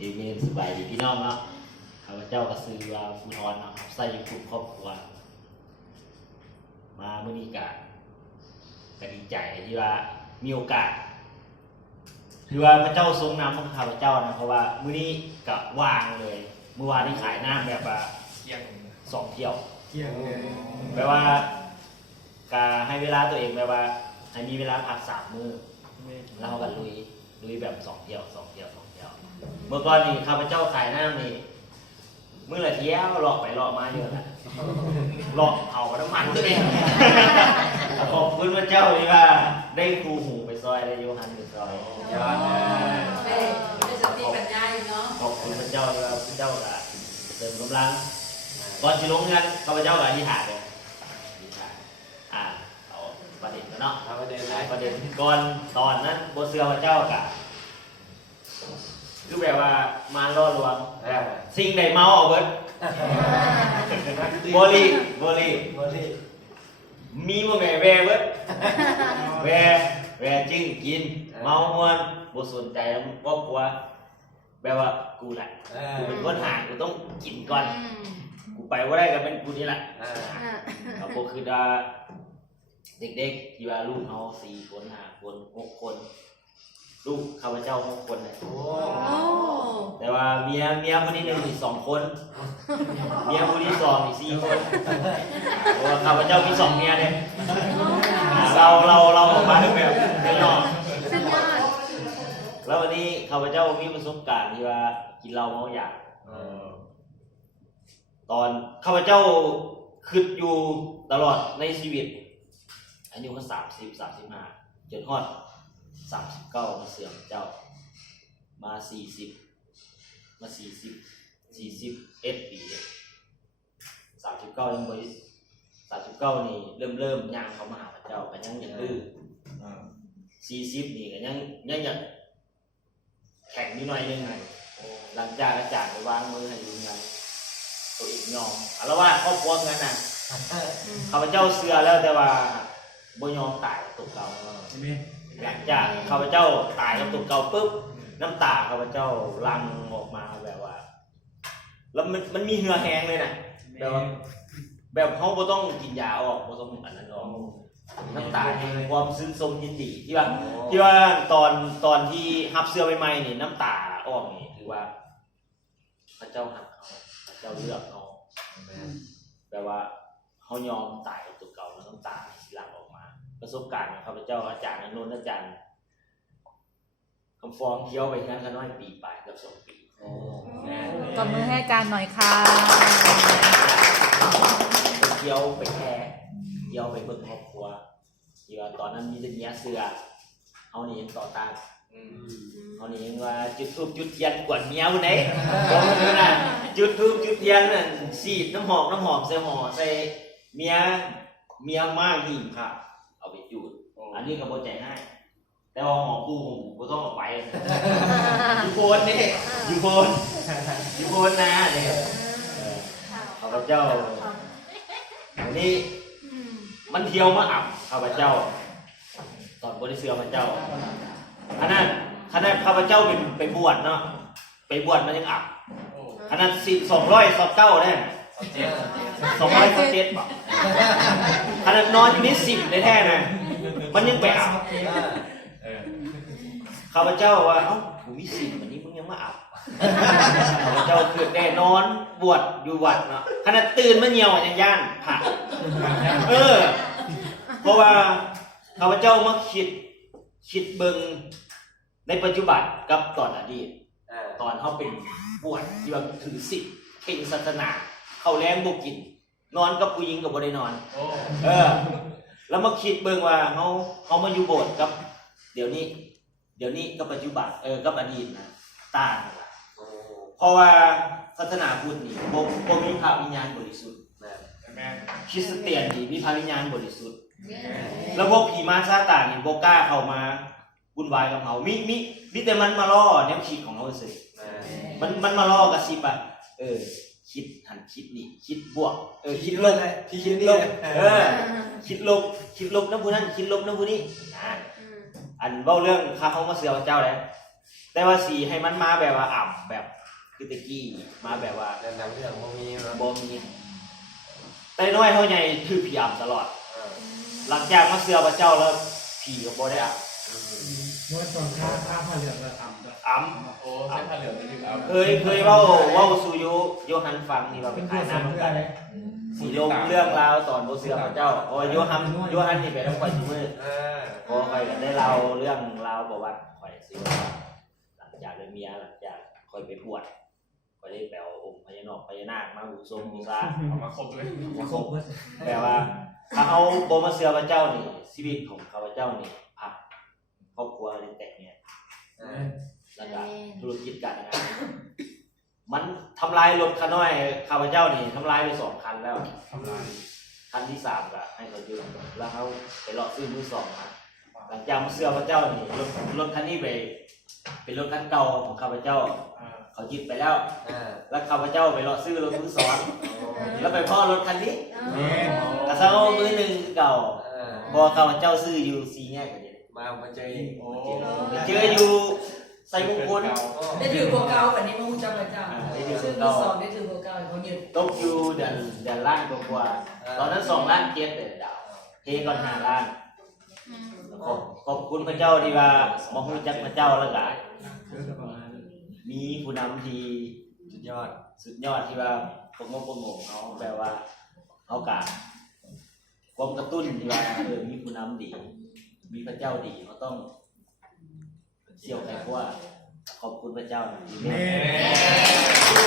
ดีเมนสบายดีพี่น้องเนาะข้าพเจ้าก็ซื้อว่าฟุตออนเนาะครับใส่กลุ่มครอบครัว มาเมื่อนี้กะก็ดีใจที่ว่ามีโอกาสคือว่าพระเจ้าทรงนำของข้าพเจ้านะเพราะว่ามื้อนี้กับว่างเลย เมื่อวานนี้ขายน้ำแบบว่าเที่ยงสองเที่ยวเที่ยงแปลว่าการให้เวลาตัวเองแปลว่าให้มีเวลาพักสามมือแล้วเราก็ลุย ลุยแบบสองเที่ยวสองเที่ยวสองเที่ยว เมื่อก่อนนี่ข้าพเจ้าขายน้ำนี่มื้อละเที่ยวหลอกไปหลอกมาเยอะนะหลอกเผากับน้ำมันตัวเองขอบคุณพระเจ้าที่ว่า ได้ครูหูไปซอยได้โยฮันไปซอยยอดเลยเอ้ยได้สติปัญญาอยู่เนาะขอบคุณพระเจ้าที่ว่าพระเจ้าก็เติมกำลังก่อนสิลงงานข้าพเจ้าก็อธิษฐานเลยอธิษฐานอ่าเอาประเด็นกันเนาะ เอาประเด็นหไรลายประเด็นก่อนตอนนั้นโบเสือพระเจ้ากะคือแบบว่ามาล่อลวงแบบสิ่งใดเมาเอาเบิดโบลีโบลีโมลี่มีบ่แม่แวเบิดแวแวจึงกิน เมามวนบ่สนใจครอบครัวแบบว่ากูแหละเอกูอเป็นคนหากูต้องกินก่อน กูไปว่าได้ก็เป็นกูนี่แหละเออครับผมคือดา เด็กๆที่ว่าลูกเขาสี่คนห้าคนหกคน ลูกข้าพเจ้าหกคนเลยโอ้โอ้แต่ว่าเมียเมียคนที่หนึ่งอีกสองคน เมียคนที่สองอีกสี่คนเพราะว่าข้าพเจ้ามีสองเมียเลยอ่าเราเราเราออกมาแบบย่อสุดยอดๆแล้ววันนี้ข้าพเจ้ามีประสบการณ์ที่ว่ากินเหล้าเมาอย่างเออตอนข้าพเจ้าคิดอยู่ตลอดในชีวิต อายุก็สามสิบสามสิบห้าจนฮอดสามสิบเก้ามาเสื่อมเจ้า มาสี่สิบมาสี่สิบสี่สิบเอ็ดปีสามสิบเก้ายังบริสามสิบเก้านี่เริ่มเริ่มย่างเขามาหาพระเจ้าก็ยังยังดื้อเออสี่สิบนี่ก็ยังยังอยากแข่งนิดหน่อยนึงโอ้หลังจากอาจารย์ไปวางมือให้ดูงานตัวเองยอมอารวาสครอบครัวเงินน่ะข้าพเจ้าเสือแล้วแต่ว่า บ่ยอมตายกับตัวเก่าใช่ไหมหลังจากข้าพเจ้าตายกับตัวเก่าปุ๊บน้ำตาข้าพเจ้าลังออกมาแบบว่า แล้วมันมันมีเหือแห้งเลยนะแบบว่าแบบเขาบ่ต้องกินยาออกบ่ต้องอันนั้นออกน้ำตาแห้งความซึ้งทรงยินดีที่ว่าที่ว่าตอนตอนที่ฮับเสื้อใหม่ๆนี่น้ำตาออกนี่คือว่า พระเจ้าหักเขาพระเจ้าเลือกเขาแปลว่าเขายอมตายกับตัวเก่าแล้วน้ำตาสิหลั่งออกมา ประสบการณ์ของข้าพเจ้าอาจารย์อนุนอาจารย์คำฟ้องเที่ยวไปงั้นกันน้อยปีปลายเกับสองปีโอ้แม่นตบมือให้อาจารย์หน่อยค่ะไปเที่ยวไปแค่เที่ยวไปเบิ่งครอบครัวที่ว่าตอนนั้นมีแต่เนี้ยเสือเอานี่ยังต่อต้านอืมเอานี่ยังว่าจุดทูบจุดเทียนกวนเมียวันไหนบอกมันดูนะจุดทูบจุดเทียนนั่นสีดน้ำหอมน้ำหอมใส่ห่อใส่เมียเมียมากหิ่งค่ะ เอาไปจูดโอ้อันนี้ก็บ่ใจง่ายแต่ว่าหอมปูของผมก็ต้องเอาไปอยู่โคนนี่อยู่โคนอยู่โคนนะเนี่ยเออข้าพเจ้าอันนี้มันเที่ยวมาอับข้าพเจ้า ตอนบริเสือพระเจ้าขนาดขนาดข้าพเจ้าเป็นไปบวชเนาะไปบวชมันยังอับโอ้ขนาดสิสองร้อยสองเก้าได้เอา เจ็บเอาเจ็บสองร้อยสองเจ็ดบอกขนาดนอนอยู่นี่สิบได้แท้นะมันยังไปอับเออข้าพเจ้าว่าเอ้ากูมีสิบวันนี้มึงยังมาอับข้าพเจ้าคือได้นอนบวชอยู่วัดเนาะขนาดตื่นมาเหี่ยวยังย่านผ่าเออ เพราะว่าข้าพเจ้ามาคิดคิดเบิงในปัจจุบันกับตอนอดีตเออตอนเขาเป็นบวชที่ว่าถือศีลเข่งศาสนา เขาแรงบกิน นอนกับผู้หญิงกับบ่ได้นอนโอ้เออ แล้วมาคิดเบิ่งว่าเขาเขามาอยู่โบสถ์กับ เดี๋ยวนี้ เดี๋ยวนี้กับปัจจุบันเออกับอดีตนะต่างกันละโอ้เพราะว่าศาสนาพุทธนี่บ่บ่มีพระวิญญาณบริสุทธิ์แม่นแม่นคริสเตียนนี่มีพระวิญญาณบริสุทธิ์เนี่ยแล้วพวกผีมาซาตานนี่บ่กล้าเข้ามาวุ่นวายกับเขามีมีมีแต่มันมาล่อแนวคิดของเขาซื่อแม่นมันมันมาล่อกระซิบอะเออ คิดหันคิดนี่คิดบวกเออคิดลบพี่คิดนี่ลบเลยเออคิดลบคิดลบน้ำผู้นั้นคิดลบน้ำผู้นี้นะอันเว้าเรื่องข้าเขามาเสือพระเจ้าแล้วแต่ว่าสีให้มันมาแบบว่าอ่ำแบบคือตะกี้มาแบบว่าเรื่องนั้นเรื่องบ่มีเนาะบ่มีแต่น้อยเท่าใหญ่คือผีอ่ำตลอดเออหลังจากมาเสือพระเจ้าแล้วผีก็บ่ได้อ่อืม เมื่อตอนค่าค่าผ้าเหลืองเราทำด้วยำอ่ำโอ้เส้นผ้าเหลืองนี่ถึงเอาเคยเคยเว้าเว้าสู่โยโยฮันฟังนี่ว่าไปเป็นขาผู้ยสอนน้ำเพื่อกันอะไรสีลงเรื่องราวตอนบ่เสือพระเจ้าโอ้ยโยฮันโยฮันนี่ไปต้องคอยชูมือเออพอคอยได้เล่าเรื่องราวประวัติคอยสิว่าหลังจากได้เมียหลังจากคอยไปบวชคอยได้แปลองค์พญานอกพญานาคมาบูชมบูชา เอามาครบเลยครบเพื่อแปลว่าถ้าเอาโบมาเสือพระเจ้านี่ชีวิตของข้าพเจ้านี่ ก็ธุรกิจการงานมันทำลายรถคันน้อยข้าพเจ้านี่ทำลายไปสองคันแล้วทำลายคันที่สามก็ให้เขายืมแล้วเขาไปเลาะซื้อมือสองมาหลังจากมาเสือพระเจ้านี่รถรถคันนี้ไป เป็นรถคันเก่าของข้าพเจ้าอ่าเขายึดไปแล้วเออแล้วข้าพเจ้าไปเลาะซื้อรถมือสองโอ้แล้วไปพ่อรถคันนี้เออกระเซ้ามือหนึ่งเก่าเออพอข้าพเจ้าซื้ออยู่สีแยกกันนี้มามาเจออีกโอ้ไปเจออยู่ ใส่มงคลโอ้ได้ถือโบเกาแบบนี้มาหูจักพระเจ้าซึ่งมือสองได้ถือโบเกาเขาหยุดตกอยู่เดือนเดือนล้านกว่าๆตอนนั้นสองล้านเจ็ดเลยดาวเทก่อนห้าล้านขอบขอบคุณพระเจ้าที่ว่ามาหูจักพระเจ้าแล้วก็คือประมาณมีผู้นำที่สุดยอด สุดยอดที่ว่าผมก็โปรโมทเขาแปลว่าเขากาความกระตุ้นที่ว่าเออมีผู้นำดี มีพระเจ้าดีเขาต้อง เสี่ยวแค่ว่าขอบคุณพระเจ้าที่แม่แม่